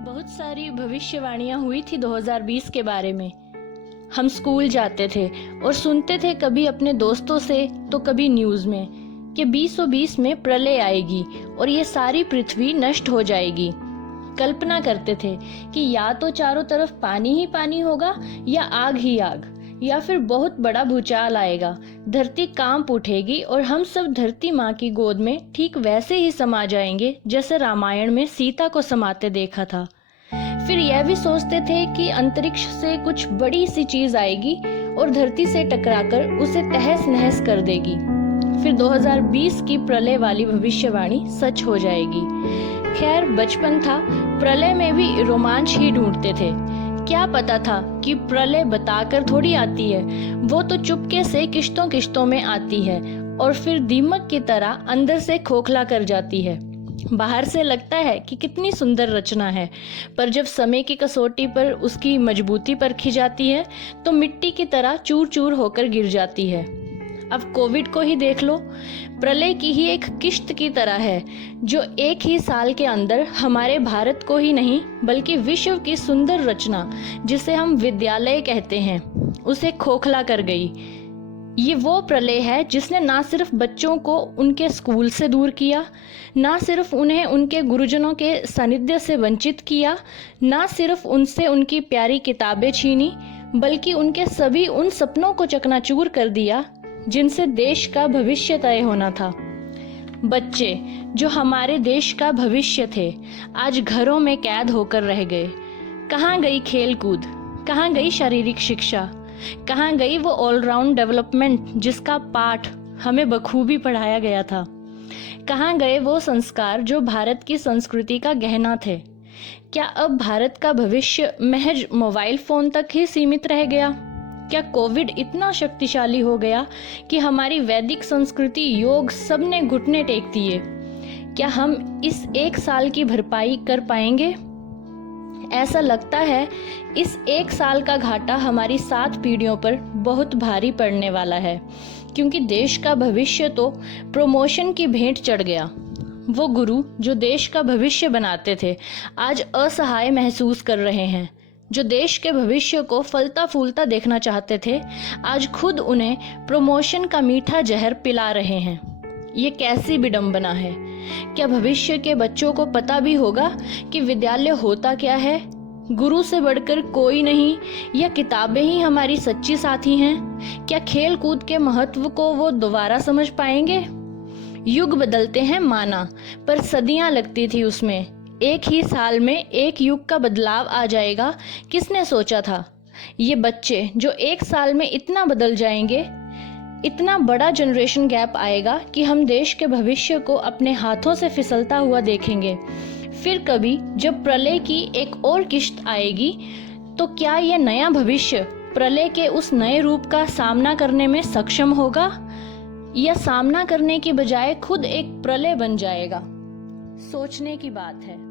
बहुत सारी भविष्यवाणियां हुई थी 2020 के बारे में। हम स्कूल जाते थे और सुनते थे कभी अपने दोस्तों से तो कभी न्यूज़ में कि 2020 में प्रलय आएगी और ये सारी पृथ्वी नष्ट हो जाएगी। कल्पना करते थे कि या तो चारों तरफ पानी ही पानी होगा या आग ही आग, या फिर बहुत बड़ा भूचाल आएगा, धरती कांप उठेगी और हम सब धरती माँ की गोद में ठीक वैसे ही समा जाएंगे जैसे रामायण में सीता को समाते देखा था। फिर यह भी सोचते थे कि अंतरिक्ष से कुछ बड़ी सी चीज आएगी और धरती से टकराकर उसे तहस नहस कर देगी। फिर 2020 की प्रलय वाली भविष्यवाणी सच हो जाएगी। खैर, बचपन था, प्रलय में भी रोमांच ही ढूंढते थे। क्या पता था कि प्रलय बताकर थोड़ी आती है, वो तो चुपके से किश्तों किश्तों में आती है और फिर दीमक की तरह अंदर से खोखला कर जाती है। बाहर से लगता है कि कितनी सुंदर रचना है, पर जब समय की कसौटी पर उसकी मजबूती परखी जाती है तो मिट्टी की तरह चूर चूर होकर गिर जाती है। अब कोविड को ही देख लो, प्रलय की ही एक किश्त की तरह है जो एक ही साल के अंदर हमारे भारत को ही नहीं बल्कि विश्व की सुंदर रचना जिसे हम विद्यालय कहते हैं उसे खोखला कर गई। ये वो प्रलय है जिसने ना सिर्फ बच्चों को उनके स्कूल से दूर किया, ना सिर्फ उन्हें उनके गुरुजनों के सानिध्य से वंचित किया, ना सिर्फ उनसे उनकी प्यारी किताबें छीनी, बल्कि उनके सभी उन सपनों को चकनाचूर कर दिया जिनसे देश का भविष्य तय होना था। बच्चे जो हमारे देश का भविष्य थे, आज घरों में कैद होकर रह गए। कहाँ गई खेल कूद, कहाँ गई शारीरिक शिक्षा, कहाँ गई वो ऑलराउंड डेवलपमेंट जिसका पाठ हमें बखूबी पढ़ाया गया था। कहाँ गए वो संस्कार जो भारत की संस्कृति का गहना थे। क्या अब भारत का भविष्य महज मोबाइल फोन तक ही सीमित रह गया? क्या कोविड इतना शक्तिशाली हो गया कि हमारी वैदिक संस्कृति, योग सबने घुटने टेक दिए? क्या हम इस एक साल की भरपाई कर पाएंगे? ऐसा लगता है इस एक साल का घाटा हमारी 7 पीढ़ियों पर बहुत भारी पड़ने वाला है, क्योंकि देश का भविष्य तो प्रमोशन की भेंट चढ़ गया। वो गुरु जो देश का भविष्य बनाते थे आज असहाय महसूस कर रहे हैं। जो देश के भविष्य को फलता फूलता देखना चाहते थे आज खुद उन्हें प्रमोशन का मीठा जहर पिला रहे हैं। ये कैसी विडंबना है। क्या भविष्य के बच्चों को पता भी होगा कि विद्यालय होता क्या है? गुरु से बढ़कर कोई नहीं, या किताबें ही हमारी सच्ची साथी हैं? क्या खेल कूद के महत्व को वो दोबारा समझ पाएंगे? युग बदलते हैं माना, पर सदियां लगती थी उसमें। एक ही साल में एक युग का बदलाव आ जाएगा, किसने सोचा था? ये बच्चे जो एक साल में इतना बदल जाएंगे, इतना बड़ा जनरेशन गैप आएगा कि हम देश के भविष्य को अपने हाथों से फिसलता हुआ देखेंगे। फिर कभी जब प्रलय की एक और किश्त आएगी तो क्या यह नया भविष्य प्रलय के उस नए रूप का सामना करने में सक्षम होगा, या सामना करने की बजाय खुद एक प्रलय बन जाएगा? सोचने की बात है।